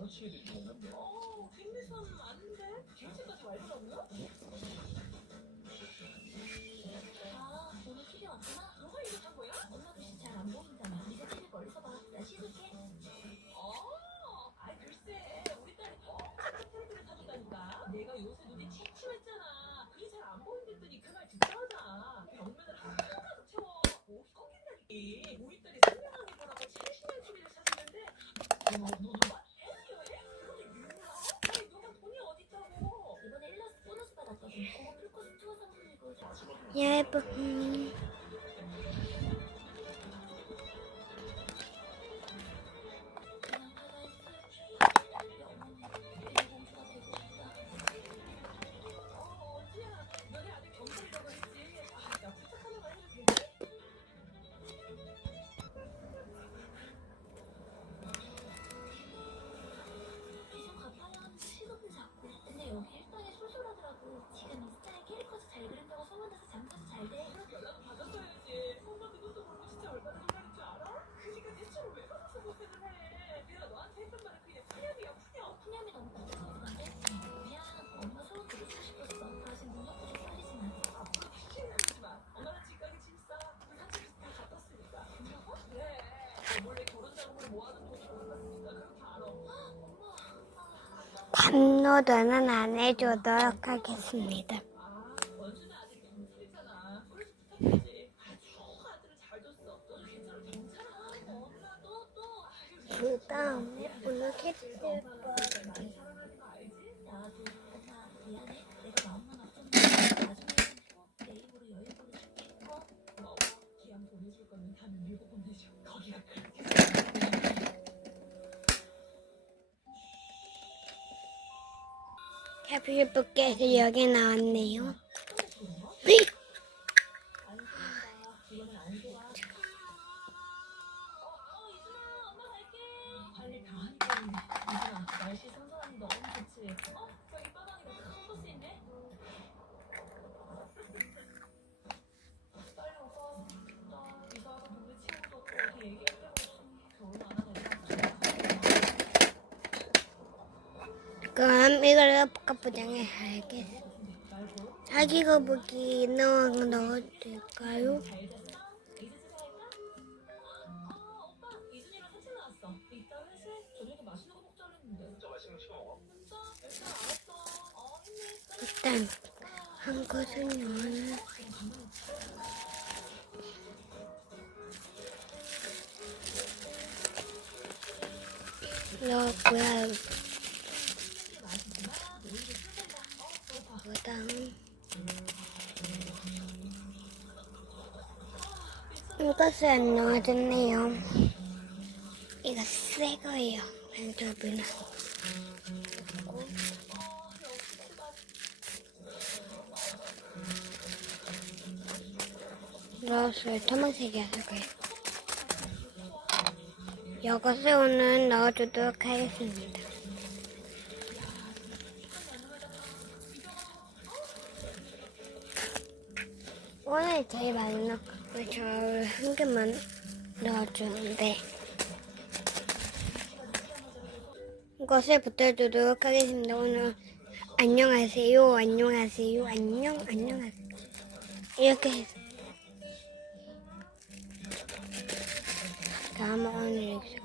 어, 아닌데? 개체까지 말더라고요? 어, 우리 딸이 선명하게 보라고 70년 추리를 찾았는데, 너, 因为不。 담노도는 안 해주도록 하겠습니다. 경찰이잖아. 그래서 부탁하지. 아 해피부께서 여기 나왔네요. 이거는 안 좋아. 어, 어, 이준아, 엄마 갈게. 빨리 다 하니까. 이준아, 날씨 선선하니 너무 좋지. 어, 저기 바닥에 큰 버스 있네. 빨리 오빠. 나 이사가 동네 친구도 없고 어디 얘기할 데가 없어. 결혼 안 하네. 그럼 이걸 포장에 할게. 자기 거북이 넣어? 진짜? 일단 한 것은 넣어는 넣었고요. 그다음 이것을 안 넣어줬네요. 이거 새 거예요. 왼쪽은. 넣었어요. 토막색이어서 그래요. 이것을 오늘 넣어주도록 하겠습니다. 오늘 제일 많이 넣고 저한 개만 넣어주는데 이것을 붙여주도록 하겠습니다. 오늘 안녕하세요, 안녕하세요, 안녕, 안녕하세요. 이렇게 해서 다음은 오늘 이렇게